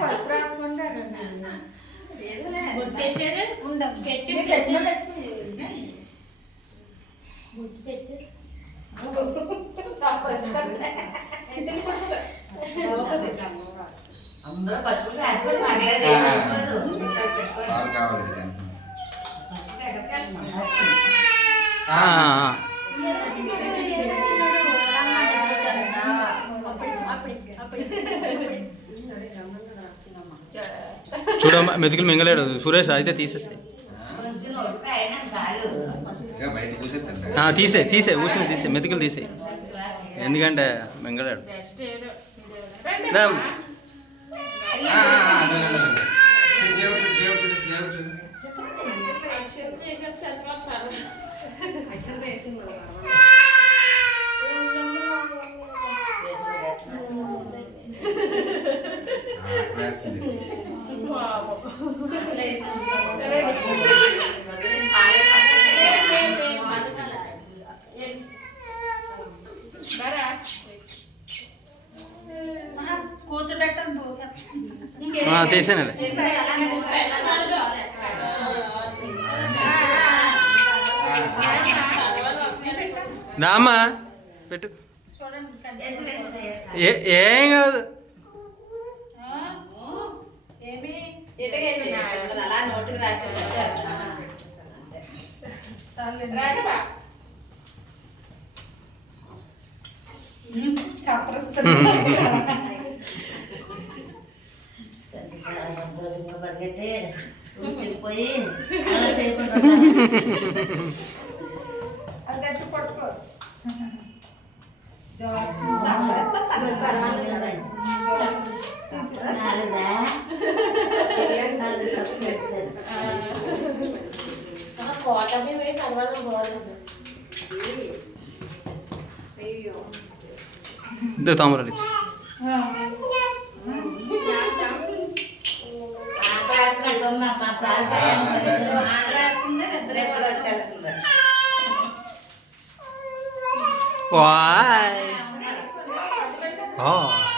పసుపు రాసుకుంటారు అందరూ పసుపు రాసుకొని చూడమ్మా మెతుకులు మింగలేడు సురేష్ అయితే తీసేసే తీసే ఊసిన తీసే మెతుకులు తీసే ఎందుకంటే మింగలేడు తీసేనలే దామా పెట్టు ఏం కాదు అలా నోటికి పరిగెత్తే వెళ్ళిపోయి అలా సేపు అది గట్టి పట్టుకో కోటకి పోయి తర్వాత బాగుంటుంది తామరలు Why? Oh.